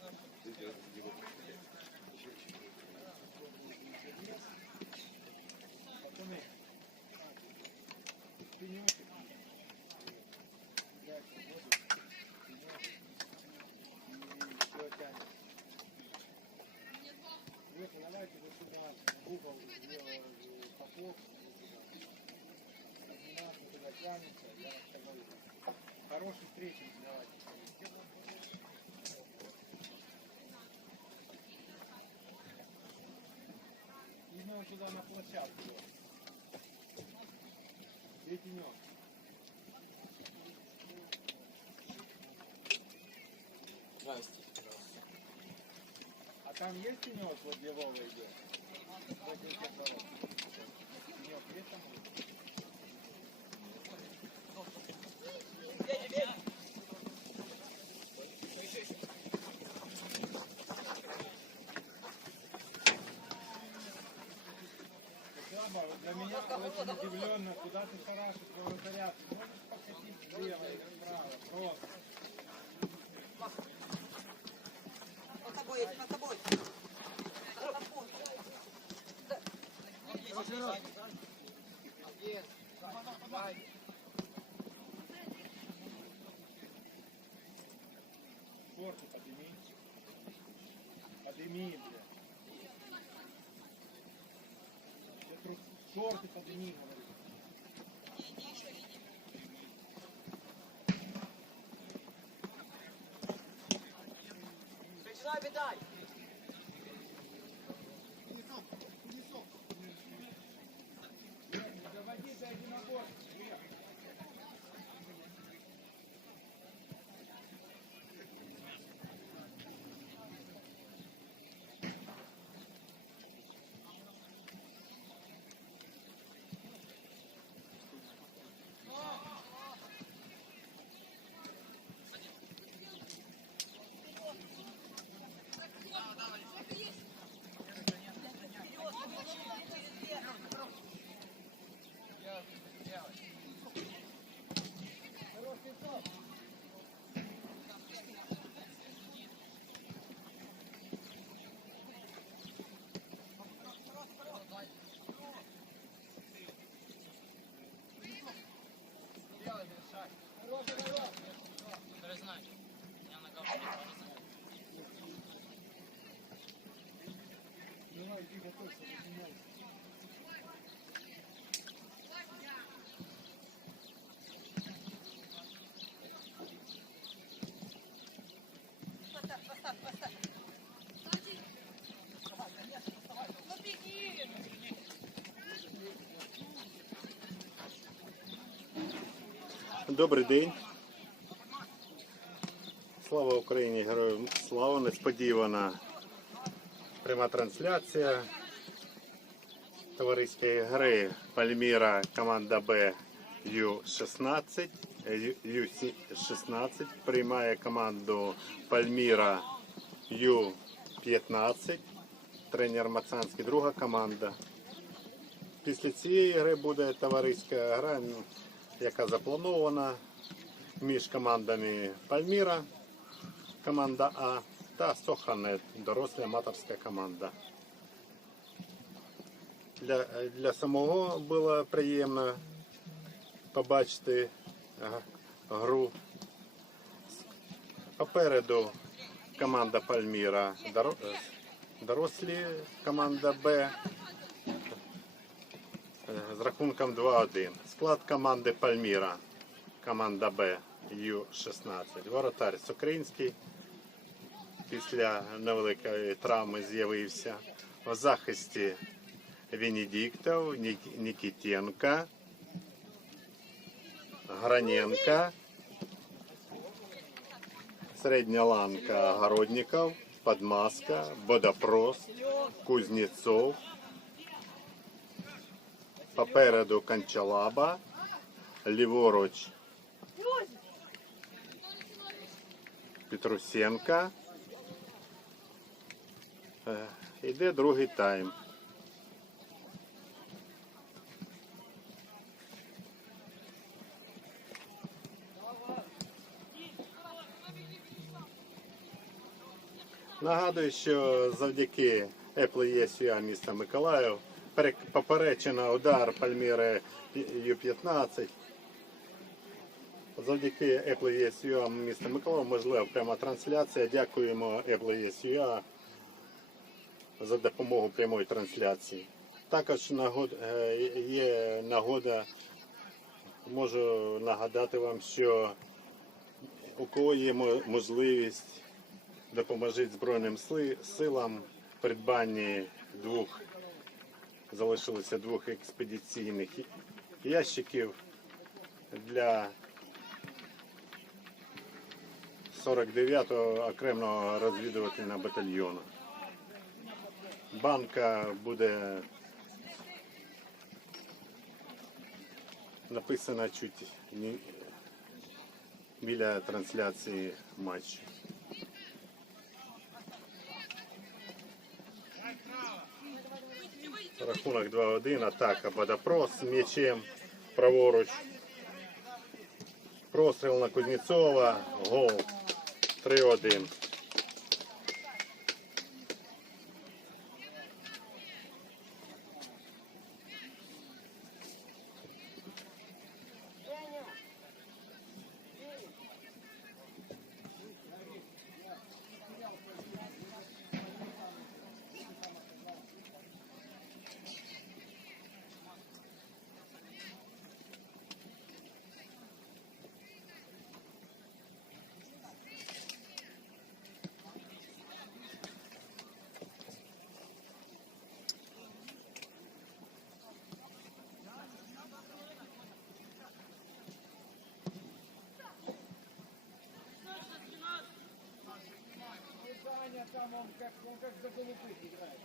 그래서 이제 이거 Идем сюда на площадку. Где тенек? А там есть тенек, вот где Вова идет? Тенек есть там? удивленно, куда ты шарашишь вратаря. Ты можешь покатить влево или вправо? Просто. Над тобой, Эдик, над тобой. Над Шорты подними, 감사합니다. Добрий день. Слава Україні, героям слава! Несподівана пряма трансляція товариської гри Пальміра команда Б Ю-16. Ю-16 приймає команду Пальміра Ю-15. Тренер Мацанський, друга команда. Після цієї гри буде товариська гра, яка запланована між командами Пальміра, команда А та Соханет, доросла аматорська команда. Для, для самого було приємно побачити гру. Попереду команда Пальміра, дорослі команда Б з рахунком 2-1. Склад команди Пальміра. Команда Б Ю-16. Воротар Сукринський після невеликої травми з'явився. У захисті Венедиктов, Ник- Нікітенка, Граненка, середня ланка Городников, Подмаска, Бодопрост, Кузнєцов, Попереду Канчалаба, ліворуч Петрусенка. Е, Іде другий тайм. Нагадую, що завдяки Apple ESUA міста Миколаїв поперечено удар Пальміри Ю-15. Завдяки Apple ESUA міста Миколаїв можлива пряма трансляція. Дякуємо Apple ESUA за допомогу прямої трансляції. Також е, є нагода, можу нагадати вам, що у кого є можливість допоможіть Збройним силам в придбанні двох, залишилося двох експедиційних ящиків для 49-го окремого розвідувального батальйону. Банка буде написана чуть біля трансляції матчу. Рахунок 2-1, атака Бадапрос з м'ячем праворуч. Простріл на Кузнєцова, гол 3-1. Как за голубых играет.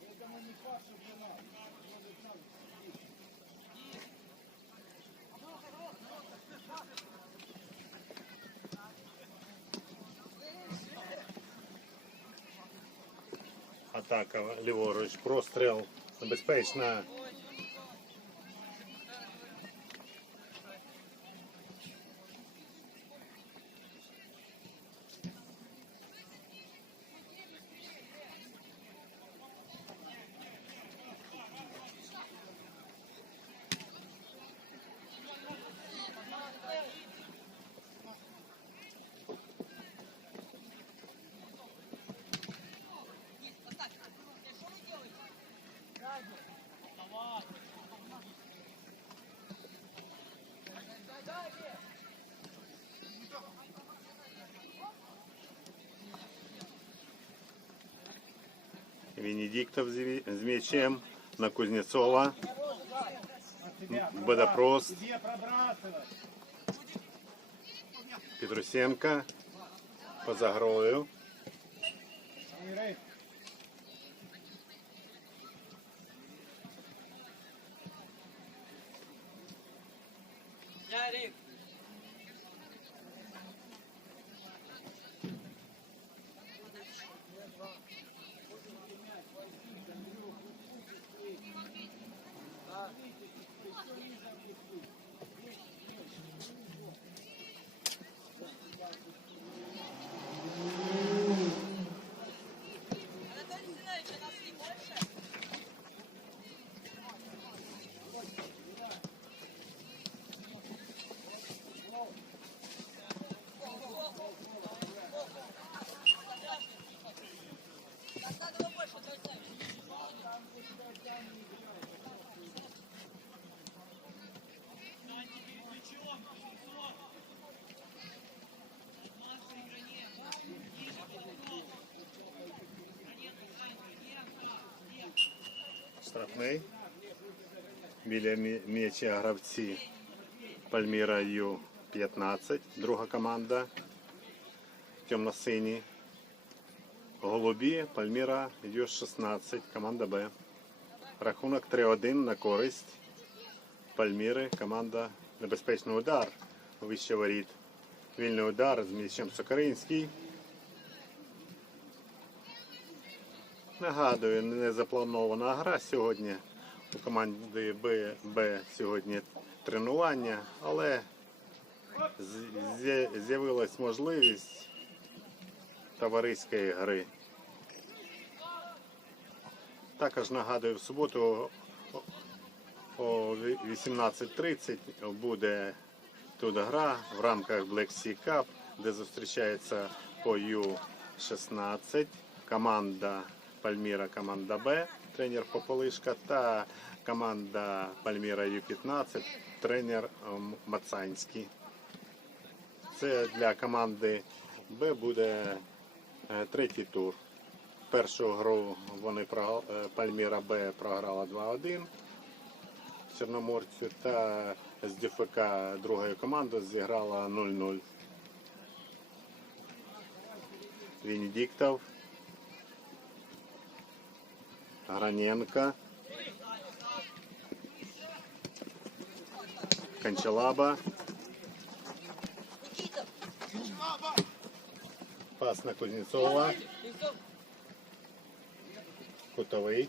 Поэтому не Паша жена. Может, там Атака ліворуч, простріл, небезпечна. Венедиктов с м'ячем на Кузнецова. на тебя. Бодопрос. Тебе пробрасывать. Петрусенко По грою. Штрафний. Біля м'яча гравці Пальміра Ю-15, друга команда. Темно-сині. Голубі Пальміра Ю-16, команда Б. Рахунок 3-1 на користь Пальміри, команда Небезпечний удар. Вище воріт. Вільний удар з м'ячем Сокаринський. Нагадую, не запланована гра сьогодні. У команди Б, Б сьогодні тренування, але з'явилась можливість товариської гри. Також нагадую, в суботу о 18.30 буде тут гра в рамках Black Sea Cup, де зустрічається по Ю-16 команда Пальміра, команда Б, тренер Пополишка та команда Пальміра Ю-15, тренер ем, Мацанський. Це для команди Б буде е, третій тур. Першу гру вони е, Пальміра Б програла 2-1 Чорноморцю та з ДФК другою командою зіграла 0-0. Венедиктов. Граненко. Кончалаба. Никита, Пас на Кузнецова. Кутовий.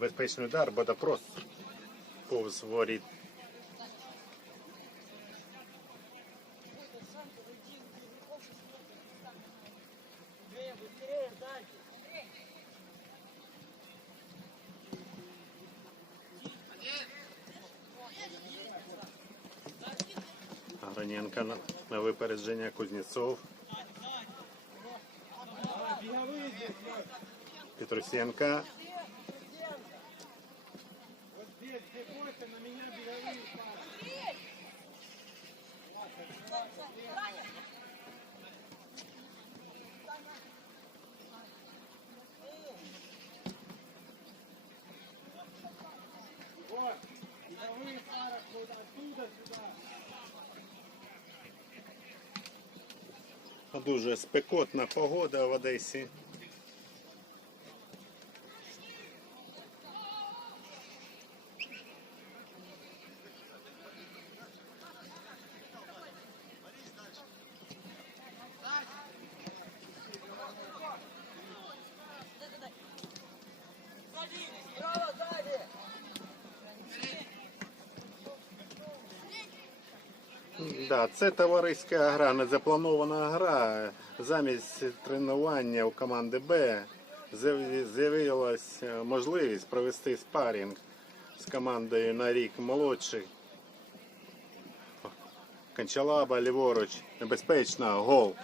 Небезпечний удар, Бодопрос повз воріт. Граненко на, на випередження Кузнєцов. Петрусенко. здесь, где Костя, на меня беговые пасы. Вот, беговые пары вот оттуда сюда. Дуже спекотна погода в Одесі. Да, це товариська гра, не запланована гра. Замість тренування у команди Б з'явилася е, можливість провести спарінг з командою на рік молодший. Кончалаба ліворуч. Небезпечно. Гол.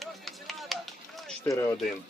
4-1.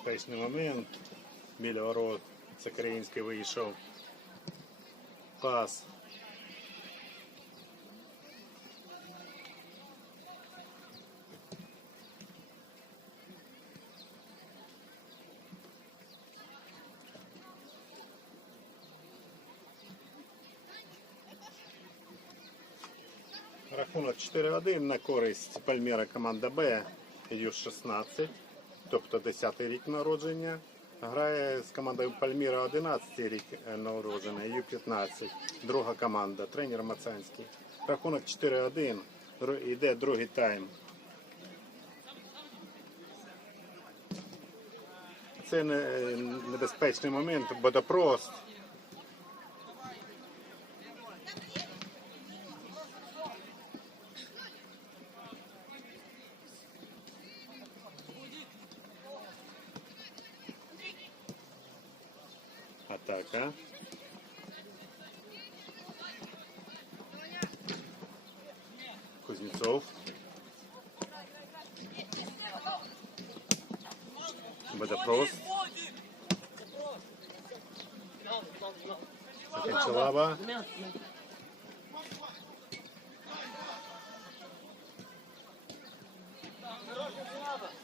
Небезпечний момент. Біля ворот. Це Країнський вийшов. Пас. Рахунок 4-1 на користь Пальміра команда Б Ю-16, тобто 10 рік народження. Грає з командою Пальміра 11 рік е, народження, Ю-15. Друга команда, тренер Мацанський. Рахунок 4-1. Йде другий тайм. Це небезпечний момент, бодопрост. Атака. Сов. Бадопрос. Кончалаба.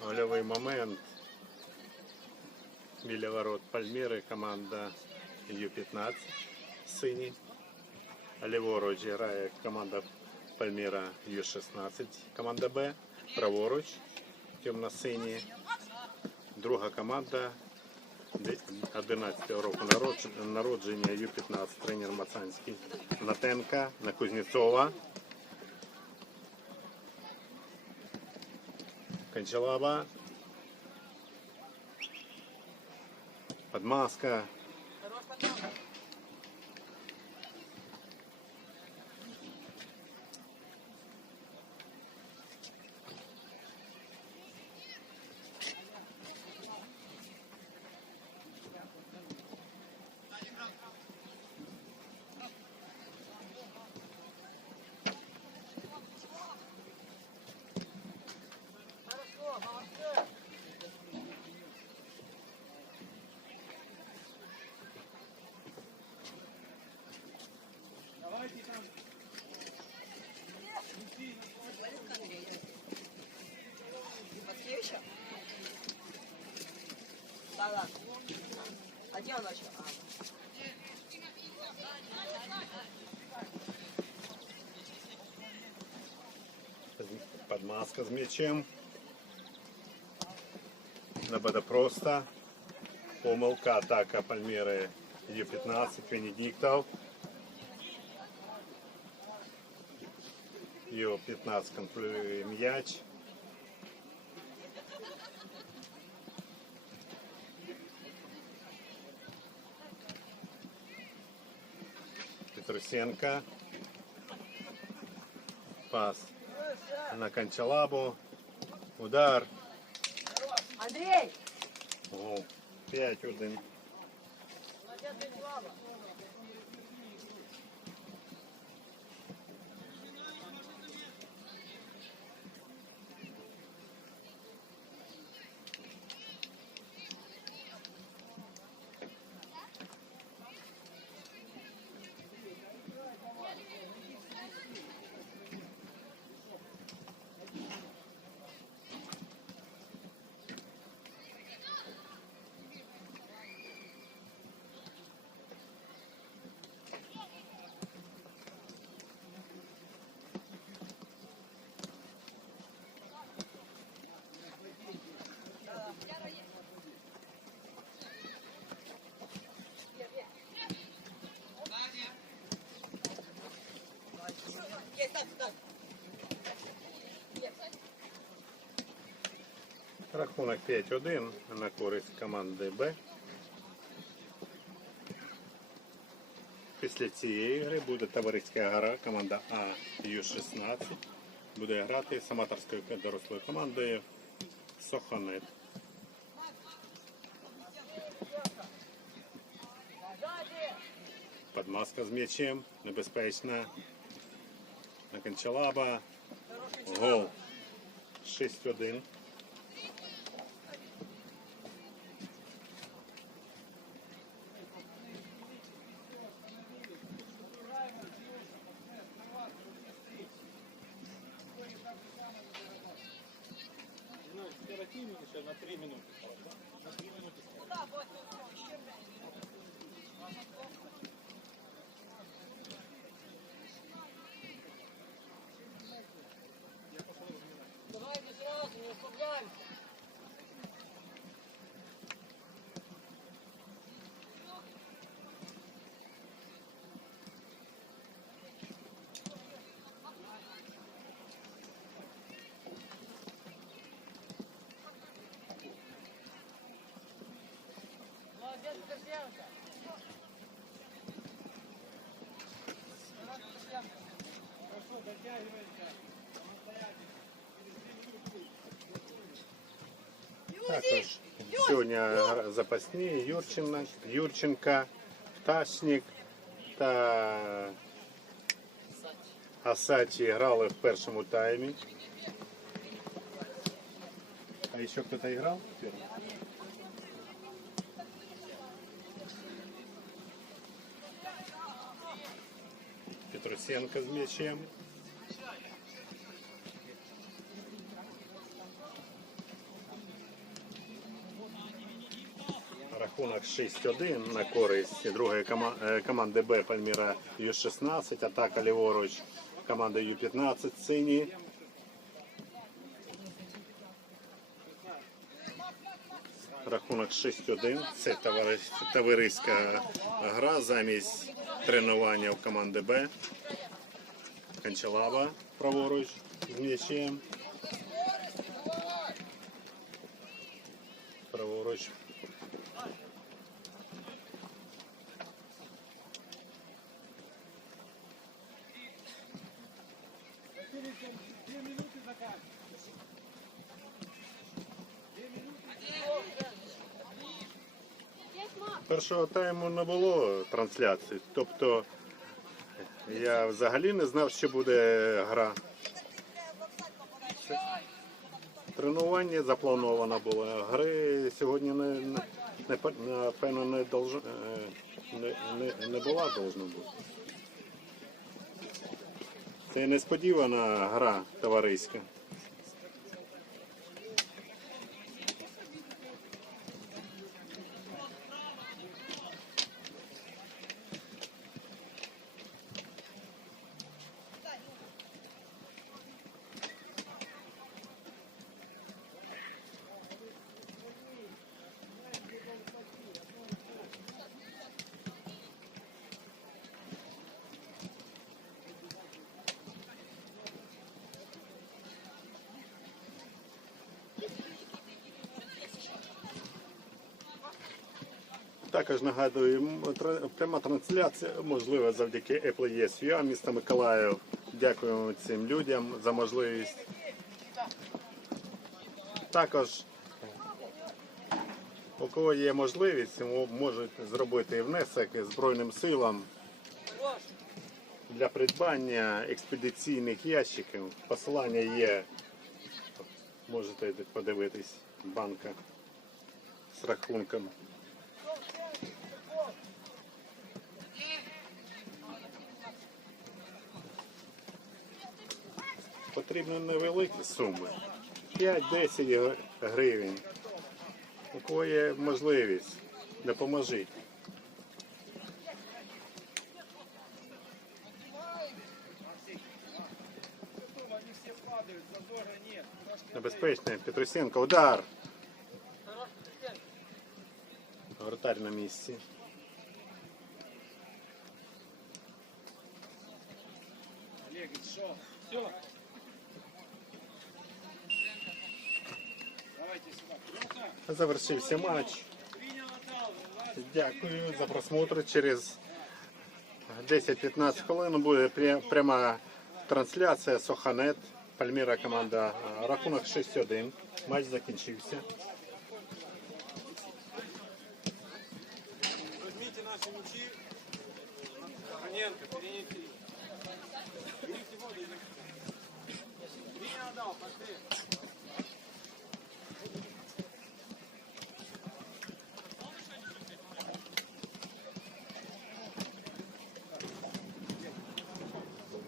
Голевый момент. Миля ворот Пальмиры, команда Ю-15, Сыни. Леворуч играет команда Пальміра Ю-16, команда Б. Праворуч темно-сині. Друга команда 11 року народження Ю-15 тренер Мацанський. Натенка на Кузнєцова. Кончалаба. Подмазка. Подмазка з м'ячем. Набада просто. Помилка атака Пальміри Ю-15 Венедіктов. Ю-15 контролює м'яч. Петрусенко. Пас на Кончалабу. Удар. Андрей! Гол. 5-1. Рахунок 5-1 на користь команди Б. Після цієї гри буде товариська гра команда А Ю-16. Буде грати з аматорською дорослою командою Сохонет. Подмазка з м'ячем. Небезпечна. На Кончалаба. Гол. 6-1. Також сьогодні гра- запасні Юрчина, Юрченка, Пташник та Асаті грали в першому таймі. А еще кто-то играл? Петрусенко с мячем. Рахунок 6-1 на користь другої е, команди Б Пальміра Ю-16, атака ліворуч команди Ю-15 сині. Рахунок 6-1. Це товариська гра замість тренування у команди Б. Канчалаба праворуч з м'ячем. Праворуч Две минуты заканчивается. Першого тайму не було трансляції. Тобто я взагалі не знав, що буде гра. Тренування заплановано було. Гри сьогодні не, не, напевно не, долж, е, не, не, не була должна бути. Це несподівана гра товариська. Також нагадую, пряма трансляція можлива завдяки Apple ESVA міста Миколаїв. Дякуємо цим людям за можливість. Також, у кого є можливість, можуть зробити внесок Збройним силам для придбання експедиційних ящиків. Посилання є. Можете подивитись банка з рахунком. Потрібні невеликі суми. 5-10 гривень. У кого є можливість, допоможіть. Небезпечний. Петрусенко. Удар. Вратарь на місці. Олег, что? Все. Завершився матч. Дякую за просмотр. Через 10-15 хвилин буде пряма трансляція Соханет. Пальміра команда. Рахунок 6-1. Матч закінчився.